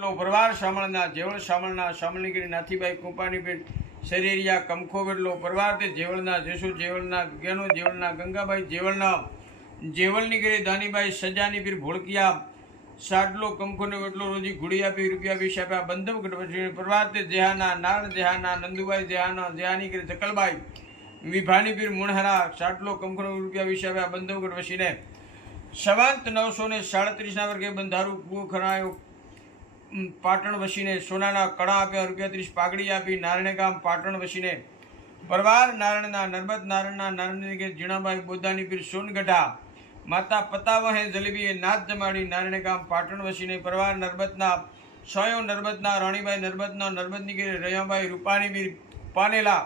લો પરવાર શામળના જેવળ શામળના, શામળનીગીરી નાથીબાઈ કૃપાની પેટ શરીરિયા કમખો વેડલો પરવાર તે જેવળના જેસુ જેવળના ગેનો જેવળના ગંગાબાઈ જેવળના જેવળનીગીરી દાનીબાઈ સજાની પીર ભોળકિયા, સાડલો કંકોને વેટલો રોજી ઘુડી આપી, રૂપિયા વીસ આપ્યા, બંધમ ગઢપતિ પરવાર તે જેહાના નારણ જેહાના, નંદુબાઈ જેહાના, જેહાનીગીરી જકલબાઈ વિભાની પીર મુણહરા, સાડલો કંકોને રૂપિયા વીસ આપ્યા, બંધમ વસીને સવાંત નવસો ને સાડત્રીસના વર્ગે બંધારું કુવો ખરાયો પાટણ વસીને સોનાના કડા આપ્યા, રૂપિયા ત્રીસ પાઘડી આપી, નારણે ગામ પાટણ વસીને પરવાર નારણના, નર્મદ નારણના, નારણની જીણાબાઈ બોદાની પીર સોનગઢા, માતા પતાવહે જલેબીએ નાથ જમાડી, નારણે ગામ પાટણ વસીને પરવાર નર્મદના સ્વયં નર્મદના, રાણીબાઈ નર્મદના, નર્મદની ગીરે રયાબાઈ રૂપાણી પીર પાનેલા,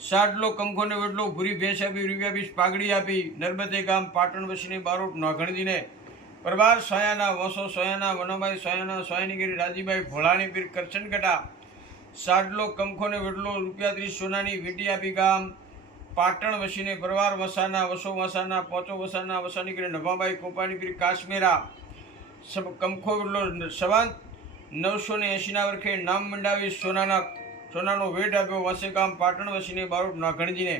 સાડલો કંખોને વડલો, ભૂરી ભેંસ આપી રૂપિયા બીસ પાઘડી આપી, નર્મદે ગામ પાટણ વસીને બારોટ નોઘણજીને પરવાર સોયાના વસો, સોયાના વનોભાઈ, સોયાના સોયાનીગીરી રાજીભાઈ ભોળાણી પીર કરશનકટા સાડલો કંખોને વડલો રૂપિયા ત્રીસ સોનાની વીંટી આપી ગામ, પાટણ વસીને પરવાર વસાના, વસો વસાના, પોચો વસાના વસાનીગીરી નભાભાઈ કોપાની પીર કાશ્મીરા કંખો વડલો સવાંત નવસો ને એંશીના વર્ષે નામ મંડાવી સોનાના, સોનાનો વેટ આપ્યો વસે ગામ પાટણ વસીને બારોટ નાગણજીને.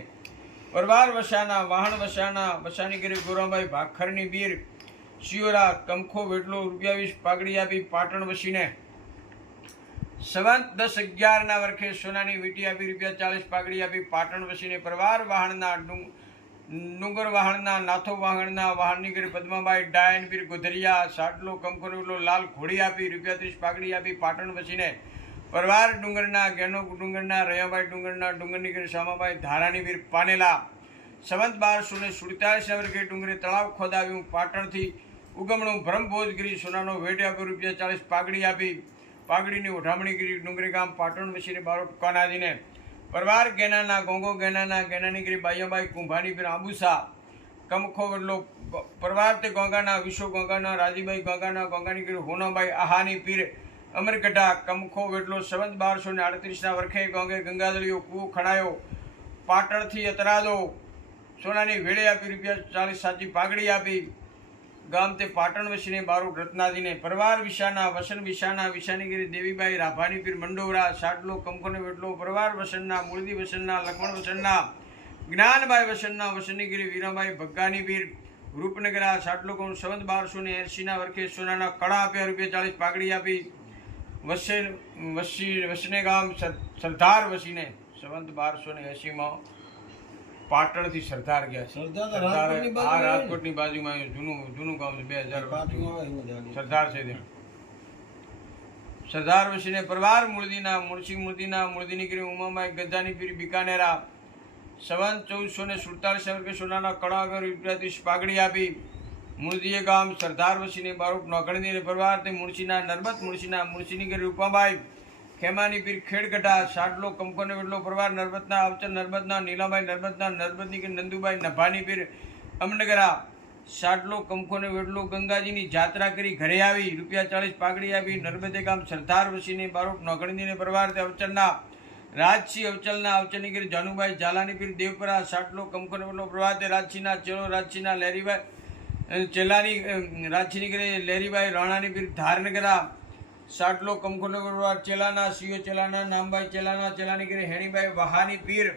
પરવાર વસાના, વાહણ વસાના વસાનીગીરી ગોરાભાઈ ભાખરની બીર શિયોરા કંખો વેટલો રૂપિયા વીસ પાઘડી આપી પાટણ વસીને સવંત દસ અગિયારના વર્ષે સોનાની વીંટી આપી રૂપિયા ચાલીસ પાઘડી આપી પાટણ વસીને પરવાર વાહણના ડુંગ ડુંગર વાહણના નાથો વાહણના વાહણની કરી પદ્માબાઈ, ડાયન, પીર ગોધરિયા, સાટલો કંકોરવલો લાલ ઘોડી આપી રૂપિયા ત્રીસ પાઘડી આપી પાટણ વસીને પરવાર ડુંગરના, ગેનો ડુંગરના રયાભાઈ ડુંગરના, ડુંગરની કરી શામાબાઈ ધારાની વીર પાનેલા. સંવત બારસો ને સુડતાલીસ વર્ષે ડુંગરે તળાવ ખોદાવ્યું. પાટણથી ઉગમણું બ્રહ્મભોજગીરી સોનાનો વેટ આપી રૂપિયા ચાલીસ પાઘડી આપી. પાઘડીની ઉઠામણી કરી ડુંગરી ગામ પાટણ વસીને બારોટ કાનાજીને. પરવાર ગેનાના, ગોંગો ગેનાના, ગેનાની ગીરી બાઈયાબાઈ કુંભાની પીર આંબુસા. કમખો વડલો પરવાર તે ગોંગાના, વિશ્વ ગોંગાના, રાજીબાઈ ગોંગાના, ગોંગાની ગીરી હોનાબાઈ આહાની પીર. અમરગઢા કમખો વેટલો સંવંત બારસો ને આડત્રીસના વર્ષે ગોંગે ગંગાદળીઓ કૂવો ખણાયો પાટણથી અતરાદો. સોનાની વેળે આપી રૂપિયા ચાલીસ સાચી પાઘડી આપી. ગામ તે પાટણ વસીને બારોટ રત્નાજીને પરવાર વિશાના, વસન વિશાના વિશાનીગીરી દેવીબાઈ રાભાની પીર મંડોરા સાટલો કંકોને વેટલો, પરવાર વસનના મૂળદી વસનના લખમણ વસનના, જ્ઞાનબાઈ વસનના, વસનીગીરી વીરાબાઈ ભગ્ગાની પીર રૂપનગરા સાટલો કોણ સંવંત બારસો ને એંશીના વર્ષે સોનાના કડા આપ્યા, રૂપિયા ચાલીસ પાઘડી આપી. વસે વસી વસને ગામ સર- સરદાર વસીને સંવંત બારસો ને એંશીમાં પાટણથી સરદાર ગયા છે. સરદાર આ રાજકોટની બાજુમાં જૂનું જૂનું ગામ છે બે હજાર. સરદાર છે ત્યાં. સરદાર વસીને પરવાર મૂળદીના મુળશી મૂર્તિના મૂળદીની કરી ઉમામાં ગજાની પીરી બિકાનેરા સવન ચૌદસો ને સુડતાલીસ વર્ષે સોનાના કળાગર રૂપિયાથી પાઘડી આપી મૂળદીએ ગામ સરદાર વસીને બારૂપ નોકણીને પરવાર તે મુળશીના નર્મદ મુળશીના મુળશીની કરી રૂપાબાઈ ખેમાની પીર ખેડગઢા સાડલો કંકોને વેટલો પરવાર, નર્મદના અવચર નર્મદના, નીલાબાઈ, નર્મદના, નર્મદની કે નંદુબાઈ, નભાની પીર, અમનગરા સાડલો કંકોને વેટલો ગંગાજીની જાત્રા કરી ઘરે આવી, રૂપિયા ચાલીસ પાઘડી આવી નર્મદે ગામ સરદાર વસીને બારોટ નોકણીને પરવાર તે અવચરના રાજસિંહ અવચલના અવચરની ગીર જાનુભાઈ ઝાલાની પીર દેવપરા સાટલો કંકોને, વેડલો પ્રવાહ તે રાજસિંહના ચેલો, રાજસિંહના લહેરીભાઈ ચેલાની રાજસિંહની ગીરે લહેરીભાઈ રાણાની પીર ધારનગરા સાટલો કંકોનો ચેલાના સિયો ચેલાના, નામભાઈ ચેલાના, ચેલાનીગીરી હેણીભાઈ વહાની પીર,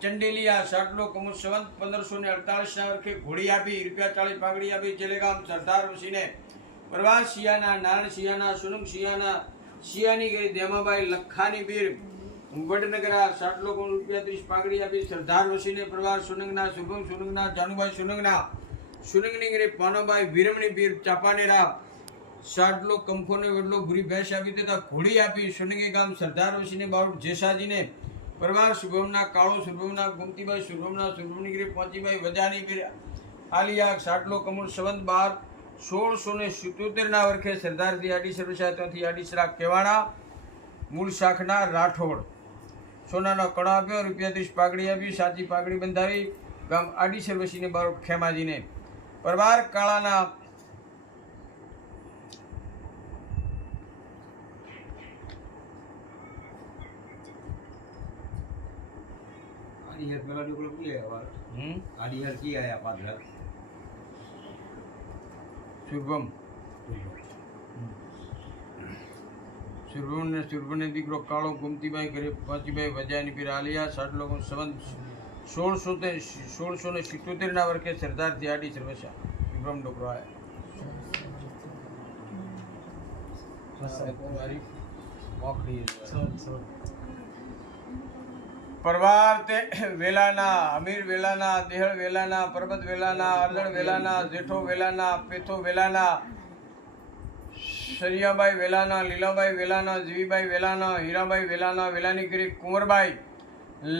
ચંડેલિયા સાટલો કમુ પંદરસો ને અડતાલીસના વર્ષે ઘોડી આપી, રૂપિયા ચાલીસ પાઘડી આપી, ચેલેગામ સરદાર ઋષિને. પ્રવાસ શિયાના, નારાયણ શિયાના, સુનમ શિયાના શિયાની દેમાભાઈ લખાની પીર, વડનગરા સાટલો કમુ રૂપિયા ત્રીસ પાઘડી આપી, સરદાર વસીને પ્રવાસ સુનંગના, શુભમ સુનંગના, જાનુભાઈ સુનંગના સુનંગની કરી પાનોભાઈ વિરમણી પીર ચાપાનેરા સાડલો કંખોને વેડલો ભૂરી ભેંસ આપી દેતા ઘોડી આપી સુનંગી ગામ સરદાર ઋષિને બારોટ જેસાજીને. પરવાર શુભમના, કાળો શુભમના ગુમતીભાઈ શુભમના શુભમનીગીરી પહોંચીભાઈ વજાની પીર આલિયા સાટલો કમળ, સંવંત બાર, સોળસો ને સિત્યોતેરના વર્ષે સરદારજી આડીસર વસાયા ત્યાંથી આડીસરા કેવાડા, મૂળ શાખના રાઠોડ. સોનાનો કળા આપ્યો, રૂપિયા ત્રીસ પાઘડી આપી, સાચી પાઘડી બંધાવી ગામ આડીસર વસીને બારોટ ખેમાજીને. પરવાર કાળાના કી આયા વાર? હમ? આડી હાથ કી આયા પાછળ? શુભમ સુરભુને સુરભુને દીકરો કાળો ગુમતીભાઈ ગરીબ પાંચીભાઈ વજાની પીર આલિયા સાઠ લોકો સંબંધ સોળસો તે સોળસો ને સિત્તોતેરના વર્ષે સરદારથી આડી સર્વેશા વિક્રમ ડોકરો આયા. મોકલી પરવાર તે વેલાના અમીર વેલાના દેહળ વેલાના પરબત વેલાના અરદણ વેલાના જેઠો વેલાના પેથો વેલાના શરિયાબાઈ વેલાના લીલાબાઈ વેલાના જીવીબાઈ વેલાના હીરાબાઈ વેલાના વેલાનીગીરી કુંવરબાઈ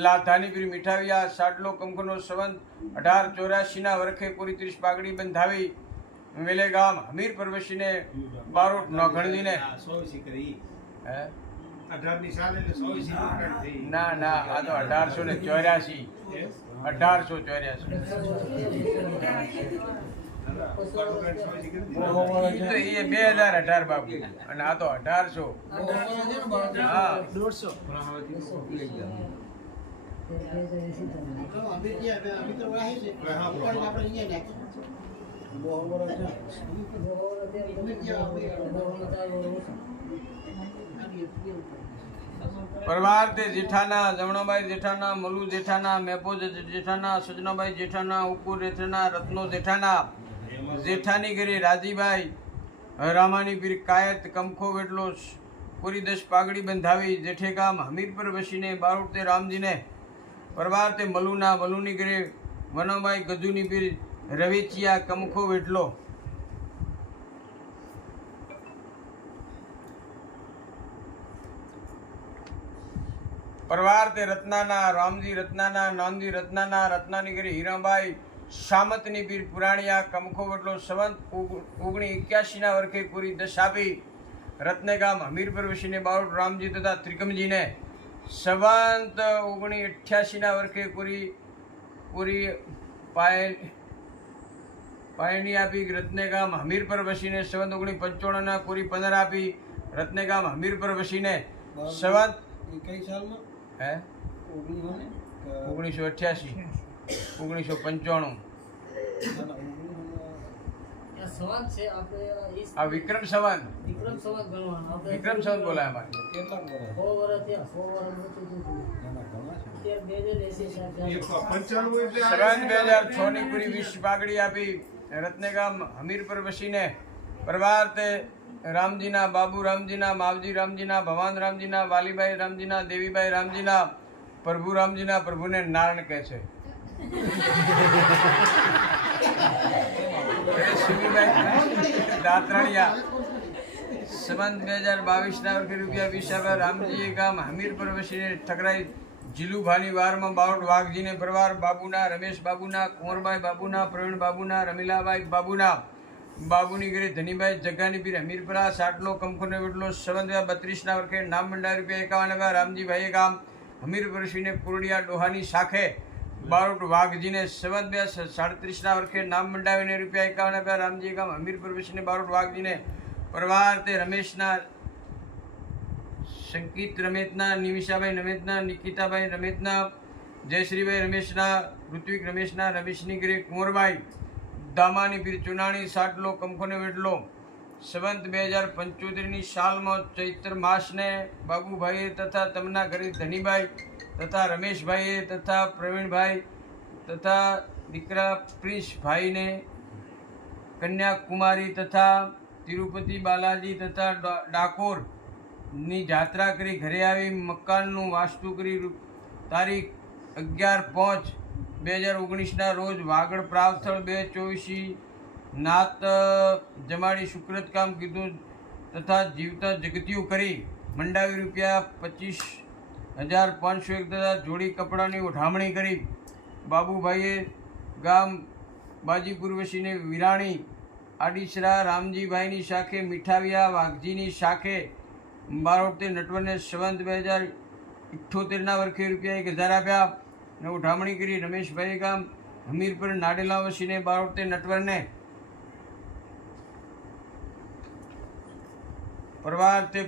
લાધાનીગીરી મીઠાવિયા સાડલો કંકનો સંવંત અઢાર ચોરાશીના વર્ષે પૂરી ત્રીસ પાઘડી બંધાવી વેલે ગામ હમીર પરવશીને બારોટ સોવીસી કરી. હે? ના ના આ તો અઢારસો ને ચોર્યાસી. અઢારસો ચોર્યાસી. એ બે હજાર અઢાર બાબુ અને આ તો અઢારસો. હા. તો તે જેઠાના, જમણાબાઈ જેઠાના, મલુ જેઠાના મેપો જેઠાના, સજનાબાઈ જેઠાના ઉપર જેઠાના, રત્નો જેઠાના, જેઠાની ઘરે રાજીભાઈ રામાની પીર કાયત કમખો વેટલો પૂરી દસ પાઘડી બંધાવી જેઠે ગામ હમીરપર વસીને, બારોટ રામજીને પરવાર મલુના, મલુની ઘરે વનોબાઈ ગજુની પીર રવેચિયા કમખો વેટલો પરવાર તે રત્નાના રામજી રત્નાના નાનજી રત્નાના રત્નાની ગરી હીરાબાઈ સામતની પીર પુરાણિયા કમખો વડલો સંવંત ઓગણી એક્યાસીના વર્ષે પૂરી દશ આપી. રત્નગામ હમીરપુર વસીને બારોટ રામજી તથા ત્રિકમજીને સંવંત ઓગણી અઠ્યાસીના વર્ષે પૂરી પૂરી પાય પાયણી આપી. રત્નેગામ હમીરપર વસીને સંવંત ઓગણી પંચાણુંના પૂરી પંદર આપી. રત્નેગામ હમીરપર વસીને સંવંત કઈ સાલમાં? હે? ઓગણીસો અઠ્યાસી. ઓગણીસો પંચાણું. આ વિક્રમ સંવંત વિક્રમ સંવાદ ગણવાનો. વિક્રમ સંવંત બોલાય અમારે. કેટલા વર્ષ? થયા વર્ષ પૂરી વીસ પાઘડી આપી રત્નેગામ હમીરપુર વસીને પરવાર તે રામજીના, બાબુ રામજીના, માવજી રામજીના, ભવાન રામજીના, વાલીબાઈ રામજીના, દેવીબાઈ રામજીના, પ્રભુ રામજીના, પ્રભુને નારણ કહે છે. દાતરાણીયા. સંબંધ બે હજાર બાવીસના વર્ષે રૂપિયા વીસ આવ્યા રામજીએ ગામ હમીરપુર વસીને ઠકરાઈ. જીલુભાની વારમાં બાવટ વાઘજીને પરવાર બાબુના, રમેશ બાબુના, કુંવરબાઈ બાબુના, પ્રવીણ બાબુના, રમીલાબાઈ બાબુના બાબુની ઘરે ધનીભાઈ જગાની પીર હમીરપરા સાટલો, કંકુને વેટલો સંબંધ બત્રીસના વર્ષે નામ મંડા રૂપિયા એકાવન આવ્યા રામજીભાઈએ ગામ હમીરપર વસીને પુરડિયા ડોહાની શાખે બારોટ વાઘજીને સવંત બે સાડત્રીસના વર્ષે નામ મંડાવીને રૂપિયા એકાવન આપ્યા રામજી ગામ હમીર વિશને બારોટ વાઘજીને પરવાર તે રમેશના સંકિત રમેશના નિમિષાભાઈ રમેશના નિકિતાભાઈ રમેશના જયશ્રીભાઈ રમેશના, ઋત્વિક રમેશના, રમેશની ગીરે કુંવરબાઈ દામાની પીર ચુનાણી સાટલો કંખોને વેટલો સંવંત બે હજાર પંચોતેરની સાલમાં ચૈત્ર માસને બાબુભાઈએ તથા તમના ઘરે ધનીભાઈ તથા રમેશભાઈએ તથા પ્રવીણભાઈ તથા દીકરા પ્રિન્સભાઈને કન્યાકુમારી તથા તિરુપતિ બાલાજી તથા ડાકોરની જાત્રા કરી ઘરે આવી મકાનનું વાસ્તુ કરી તારીખ અગિયાર પાંચ બે હજાર ઓગણીસના રોજ વાગડ પ્રાવસ્થળ બે ચોવીસી નાત જમાડી સુકૃત કામ કીધું તથા જીવતા જગતિયું કરી મંડાવી રૂપિયા પચીસ હજાર પાંચસો એક તથા જોડી કપડાની ઉઠામણી કરી. બાબુભાઈએ ગામ બાજીપુર વસીને વિરાણી, આડીસરા, રામજીભાઈની શાખે, મીઠાવિયા, વાઘજીની શાખે બારોતે નટવરને સંવંત બે હજાર ઇઠ્ઠોતેરના વર્ષે રૂપિયા એક હજાર આપ્યા. અને ઉઠામણી કરી રમેશભાઈ ગામ હમીરપુર નાડેલા વસીને બાવતે નટવરને પરવાર તે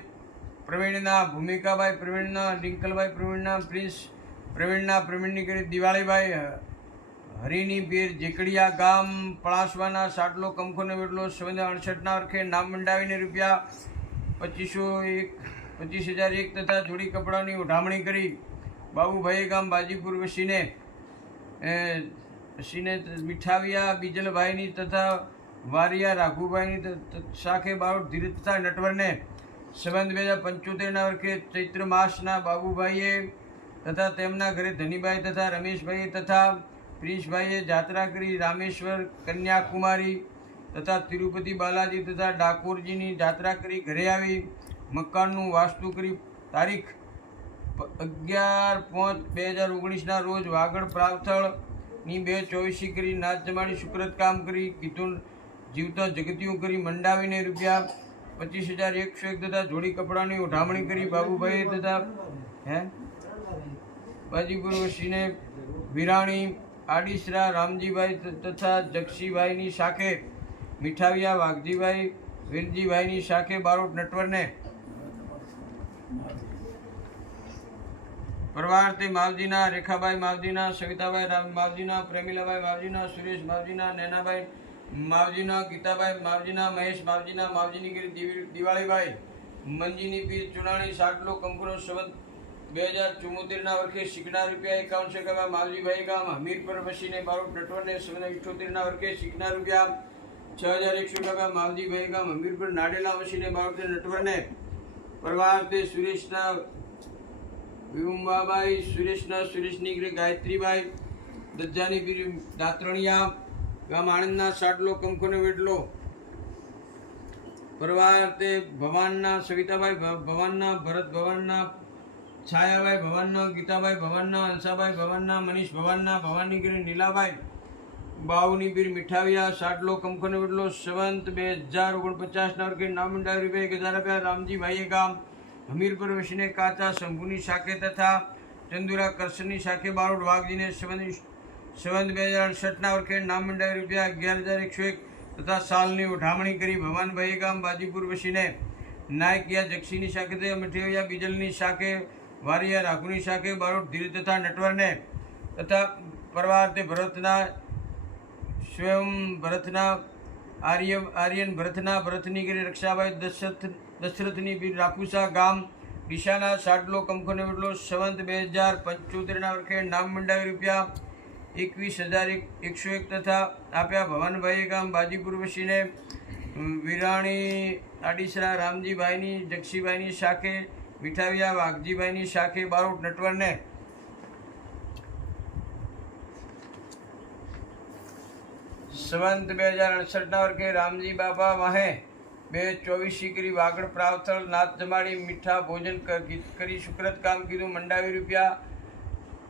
પ્રવીણના ભૂમિકાભાઈ પ્રવીણના ડિંકલભાઈ પ્રવીણના, પ્રિન્સ પ્રવીણના પ્રવીણની કરી દિવાળીભાઈ હરિની પીર જેકડિયા ગામ પળાસવાના સાટલો, કંખોને વેટલો, સંબંધ અડસઠના અર્ખે નામ મંડાવીને રૂપિયા પચીસો એક, પચીસ હજાર એક તથા જોડી કપડાની ઉઠામણી કરી બાબુભાઈ ગામ બાજીપુર વસીને વસીને મીઠાવિયા, બીજલભાઈની તથા વારિયા, રાઘુભાઈની શાખે બારોટ ધીરજ તથા નટવરને સંબંધ બે હજાર પંચોતેરના વર્ષે ચૈત્ર માસના બાબુભાઈએ તથા તેમના ઘરે ધનીભાઈ તથા રમેશભાઈએ તથા પ્રિન્સભાઈએ જાત્રા કરી રામેશ્વર કન્યાકુમારી તથા તિરુપતિ બાલાજી તથા ડાકોરજીની જાત્રા કરી ઘરે આવી, મકાનનું વાસ્તુ કરી તારીખ અગિયાર પાંચ બે હજાર ઓગણીસના રોજ વાગડ પ્રાવથળની બે ચોવીસી કરી નાચ જમાડી સુકરત કામ કરી કીધું, જીવતા જગતિયું કરી મંડાવીને રૂપિયા પચીસ હજાર એકસો એક તથા જોડી કપડાની ઉઠામણી કરી બાબુભાઈ તથા, હે? બાજીપુર વસીને વિરાણી, આડીસરા, રામજીભાઈ તથા જક્ષીભાઈની શાખે મીઠાવિયા, વાઘજીભાઈ, વીરજીભાઈની શાખે બારોટ નટવરને પરવારતી માવજીના રેખાભાઈ માવજીના સવિતાભાઈ રામ માવજીના પ્રેમિલાભાઈ માવજીના, સુરેશ માવજીના નેનાભાઈ માવજીના ગીતાભાઈ માવજીના, મહેશ માવજીના, માવજીની ગીરી દિવી- દિવાળીભાઈ મંજીની પીર ચુનાણી, સાટલો, કંકુરો, સંવત બે હજાર ચુમ્મોતેરના વર્ષે શીખનાર રૂપિયા એકાવન સેકવા માવજીભાઈ ગામ, હમીરપર વસીને બારોટ નટવરને સંવત ઇઠ્ઠોતેરના વર્ષે શીખનાર રૂપિયા છ હજાર એકસો ટકા માવજીભાઈ ગામ, હમીરપર નાડેલા વસીને બારોટ નટવરને પરવારતે સુરેશના વિમુંબાબાઈ સુરેશના સુરેશની ગીરી ગાયત્રીબાઈ દજ્જાની પીરી દાતરણિયા, ગામ આણંદના સાડલો કંકોનો વેડલો. પરવાર તે ભવાનના સવિતાભાઈ ભવાનના, ભરત ભવાનના છાયાભાઈ ભવાનના ગીતાભાઈ ભવાનના હંસાભાઈ ભવાનના, મનીષ ભવાનના ભવાની ગીરી નીલાભાઈ બાવની પીર મીઠાવિયા સાટલો કંકોનો વેડલો, સંવંત બે હજાર ઓગણપચાસના વર્ગે એક હજાર રૂપિયા રામજીભાઈએ ગામ હમીરપુર વસીને કાચા શંભુની શાખે તથા ચંદુરા કરશનની શાખે બારોડ વાઘજીને સંબંધ સંબંધ બે હજાર અડસઠના વર્ષે નામ મંડાવી રૂપિયા અગિયાર હજાર એકસો એક તથા સાલની ઉઠામણી કરી. ભવાનભાઈ ગામ બાજીપુર વસીને નાયકિયા જક્ષીની શાખે તથા મઠિયા બીજલની શાખે, વારિયા રાઘુની શાખે, બારોડ ધીર તથા નટવરને તથા પરવાર તે ભરતના સ્વયં ભરતના આર્ય આર્યન ભરતના ભરતની કરી રક્ષાભાઈ દશરથ દશરથની પીર રાપુસા ગામ ડીશાના સાડલો કંકોને વેટલો સંવંત બે હજાર પંચોતેરના વર્ષે નામ મંડાવી રૂપિયા એકવીસ હજાર એક એકસો એક તથા આપ્યા. ભવાનભાઈ ગામ બાજીપુર વસીને વિરાણી આડીસરા રામજીભાઈની જક્ષીભાઈની શાખે મીઠાવિયા વાઘજીભાઈની શાખે બારોટ નટવરને સંવંત બે હજાર અડસઠના વર્ષે રામજી બાબા વાહે બે ચોવીસ શીકરી વાગડ પ્રાવથળ નાથ જમાડી, મીઠા ભોજન કરી સુકૃત કામ કીધું મંડાવી રૂપિયા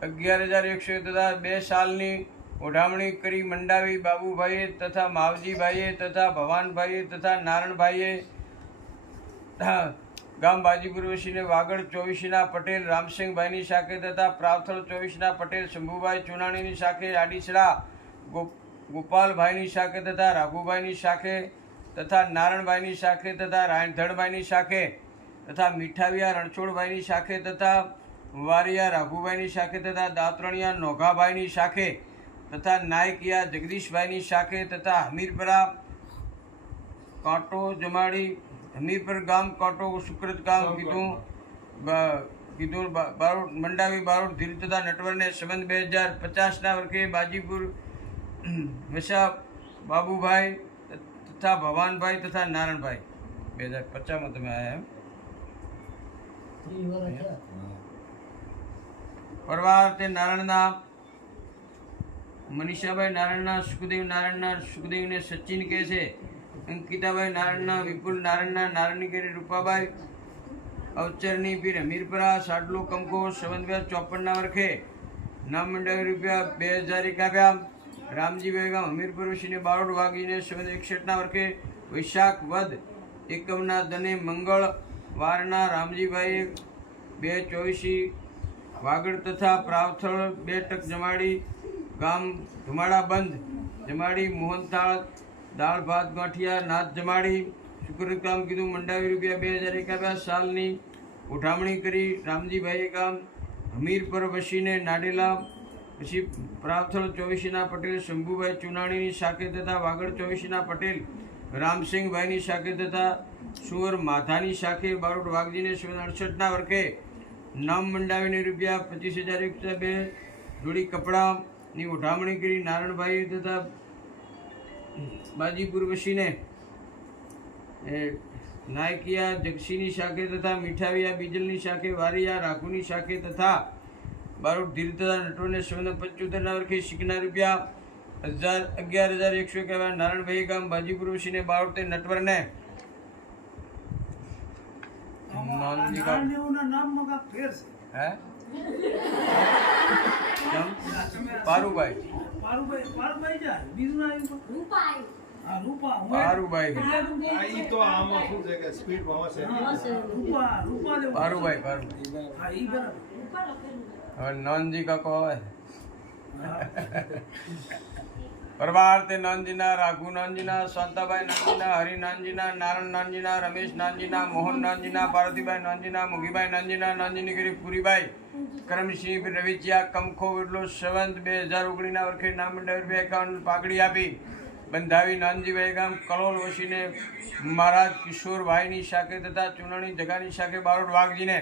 અગિયાર હજાર એકસો તથા બે સાલની ઓઢામણી કરી મંડાવી બાબુભાઈએ તથા માવજીભાઈએ તથા ભવાનભાઈએ તથા નારણભાઈએ. ગામ બાજીપુર વસીને વાગડ ચોવીસના પટેલ, રામસિંહભાઈની શાખે તથા પ્રાવથળ ચોવીસના પટેલ, શંભુભાઈ ચુનાણીની શાખે આડીસરા ગોપાલભાઈની શાખે તથા રાઘુભાઈની શાખે તથા નારણભાઈની શાખે તથા રાયણધણભાઈની શાખે તથા મીઠાવિયા રણછોડભાઈની શાખે તથા વારિયા રાઘુભાઈની શાખે તથા દાતરણિયા નોઘાભાઈની શાખે તથા નાયકિયા જગદીશભાઈની શાખે તથા હમીરપરા કાંટો જમાડી હમીરપર ગામ કાંટો સુકૃત ગામ કીધું કીધું બારોટ મંડાવી બારોટ ધીર તથા નટવરને સંબંધ બે હજાર પચાસના વર્ષે બાજીપુર વસા બાબુભાઈ તથા ભવાનભાઈ તથા નારાયણભાઈ. બે હજાર પચાસમાં તમે આવ્યા એમ. પરવાર તે નારાયણના મનીષાભાઈ નારાયણના સુખદેવ નારાયણના સુખદેવને સચિન કહે છે. અંકિતાભાઈ નારાયણના વિપુલ નારાયણના નારાયણગીરી રૂપાભાઈ રૂપાબાઈ અવચરની પીર હમીરપરા સાડલો કંકો હજાર ચોપનના વર્ષે નામ મંડળ રૂપિયા બે હજાર એક આપ્યા. રામજી બેગામ હમીરપુર વસીને બારોડ વાગીને સંવંત એકસઠના વર્ષે વૈશાખ વદ, એકમના ધને મંગળ વારના રામજીભાઈએ બે ચોવીસી વાગડ તથા પ્રાવથળ બે ટક જમાડી, ગામ ધુમાડા બંધ જમાડી મોહનથાળ દાળ, ભાત, ગાંઠિયા નાથ જમાડી શુક્ર કામ કીધું મંડાવી રૂપિયા બે હજાર એકાવ્યા સાલની ઉઠામણી કરી. રામજીભાઈએ ગામ હમીરપર વસીને નાડેલા પછી પ્રાવથળ ચોવીસીના પટેલ, શંભુભાઈ ચુનાણીની શાખે તથા વાગડ ચોવીસીના પટેલ, રામસિંહભાઈની શાખે તથા સુવર માધાની શાખે બારોટ વાઘજીને અડસઠના વર્કે નામ મંડાવીને રૂપિયા પચીસ હજાર એકસો બે જોડી કપડાની ઉઠામણી કરી નારણભાઈ તથા બાજીપુર વસીને નાયકિયા જગસીની શાખે તથા મીઠાવિયા બીજલની શાખે, વારિયા રાખુની શાખે તથા બારોટ ધીર તથા નટોને સૌને પંચોતેરના વર્ષે શીખના રૂપિયા હજાર અગિયાર હજાર એકસો કહેવાય નારાયણભાઈ ગામ બાજીપુર ઋષિને બારોટે નટવરને પારુભાઈ. પારુભાઈ પારુભાઈ જાય. બીજું ના તો? આમાં શું છે કે હવે કાકો આવે પરવાર રાઘુ નાનજીના શાંતાભાઈ નાનજીના હરિ નાનજીના નારાયણ નાનજીના રમેશ નાનજીના મોહન નાનજીના પાર્વતીભાઈ નાનજીના મુગીભાઈ નાનજીના નાનજીની પુરીભાઈ કરમસિંહ રવિચિયા કમખો એટલો સંવંત બે હજાર ઓગણીના વર્ષે નામ મંડાવી બે એકાવન પાઘડી આપી. બંધાવી નાનજીભાઈ ગામ કલોલ વસીને મહારાજ કિશોરભાઈની શાખે તથા ચૂંટણી જગાની શાખે બારોટ વાઘજીને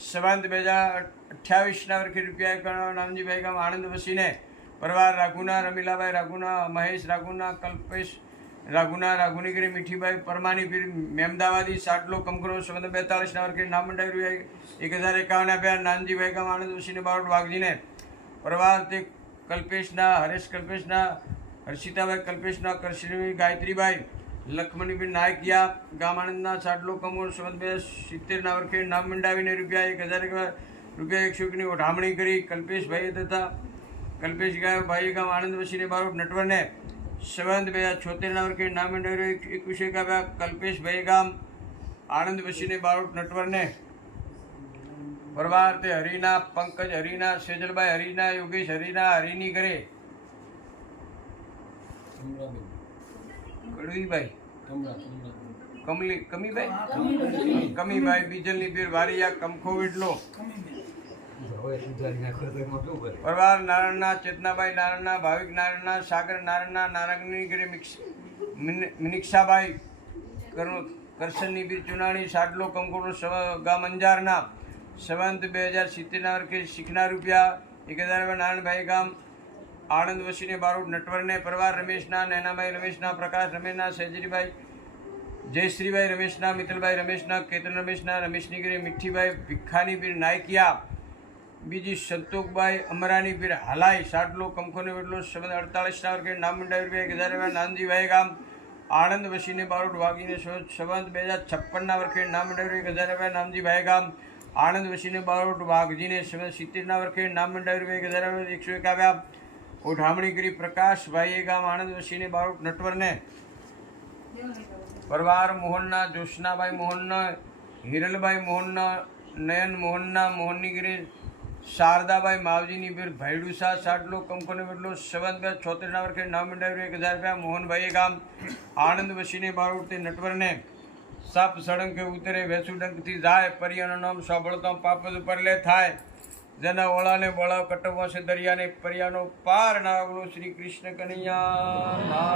સંવંત બે હજાર અઠ્યાવીસના વર્ષે રૂપિયા નાનજીભાઈ ગામ આણંદ વસીને પરવાર રાઘુના, રમીલાભાઈ રાઘુના, મહેશ રાઘુના, કલ્પેશ રાઘુના રાઘુનીગીરી મીઠીભાઈ પરમાની પીર મેમદાવાદી સાટલો કમકરો સંબંધ બેતાલીસના વર્ષે નામ મંડાવી રૂપિયા એક હજાર એકાવન આપ્યા નાનજીભાઈ ગામ આનંદ વસીને બારોટ વાઘજીને પરવાર તે કલ્પેશના, હરેશ કલ્પેશના હર્ષિતાભાઈ, કલ્પેશના કરશીભાઈ ગાયત્રીભાઈ લક્ષ્મણીબેન નાયકિયા ગામ સાડલો, કમોર સંબંધ સિત્તેરના વર્ષે નામ મંડાવીને રૂપિયા એક હજાર રૂપિયા એકસો એકની ઓઢામણી કરી. કલ્પેશભાઈએ તથા કલ્પેશ ગાય ભાઈ ગામ, આનંદ વસીને નટવરને સંબંધ બે છોતેરના વર્ષે નામ મંડાવી એકવીસ એક આપ્યા કલ્પેશભાઈ ગામ આણંદ વસીને બારોટ નટવરને પરવાર તે હરિના, પંકજ હરિના, સેજલભાઈ હરિના, યોગેશ હરિના, હરિની ઘરે ભાવિક નારાયણના, સાગર નારાયણના નારાયણની ઘરે મિક્સ મિન- કરશનની બી ચુનાણી, સાડલો, કંકોડો ગામ અંજારના સંવંત બે હજાર સિત્તેરના વર્ષે શીખના રૂપિયા, એક હજાર નારાયણભાઈ ગામ આણંદ વસીને બારોટ નટવરને, પરવાર રમેશના, નૈનાભાઈ રમેશના, પ્રકાશ રમેશના, સૈજરીભાઈ, જયશ્રીભાઈ રમેશના, મિત્તલભાઈ રમેશના, કેતન રમેશના રમેશની ઘરે મીઠીભાઈ ભિખાની પીર નાયકિયા, બીજી સંતોકભાઈ અમરાની પીર હાલાઈ, સાટલો કંકોને વેટલો, સંબંધ અડતાલીસના વર્ગે, નામ મંડાવી રૂપિયા એક હજાર રૂપિયા નાનજીભાઈ ગામ, આણંદ વસીને બારોટ વાગીને સો- સંબંધ બે હજાર છપ્પનના વર્ગે, નામ મંડાવી એક હજાર રૂપિયા નામજીભાઈ ગામ, આણંદ વસીને બારોટ વાઘજીને સંબંધ સિત્તેરના વર્ગે, નામ મંડાવી રૂપિયા એક હજાર રૂપિયા એકસો એક ઓઢામણી કરી પ્રકાશભાઈએ ગામ આણંદ વસીને બારોટ નટવરને. પરવાર મોહનના, જોશનાભાઈ મોહનના, હિરલભાઈ મોહનના, નયન મોહનના મોહનની શારદાભાઈ માવજીની પીર ભૈડુસા સાટલો કંકોને બદલો સવંતભાઈ છોતેરના વર્ષે નામ મંડાવ્યું એક હજાર રૂપિયા મોહનભાઈએ ગામ આણંદ વસીને બારોટ તે નટવરને સાપ સળંકે ઉતરે વેસુડંકથી જાય, પરિયાનું નામ સાંભળતો ઉપર લે થાય. જેના ઓળાને બળા કટવવા છે દરિયાને પરિયાનો પાર ના બોલો શ્રી કૃષ્ણ કનૈયા.